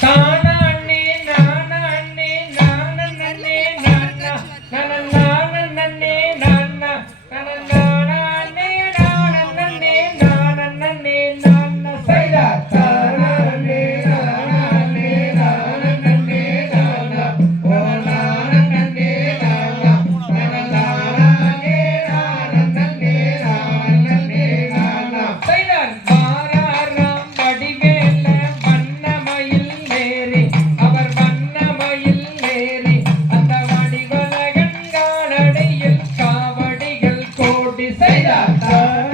તાના là tới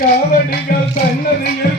காவடிகள் சன்னதியில்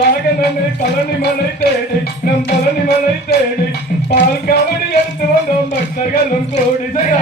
மகனனை பழனி மலை தேடி நம் பழனி மலை தேடி பால் காவடி எடுத்து வந்தோம் பக்தர்களும் கோடி செய்ய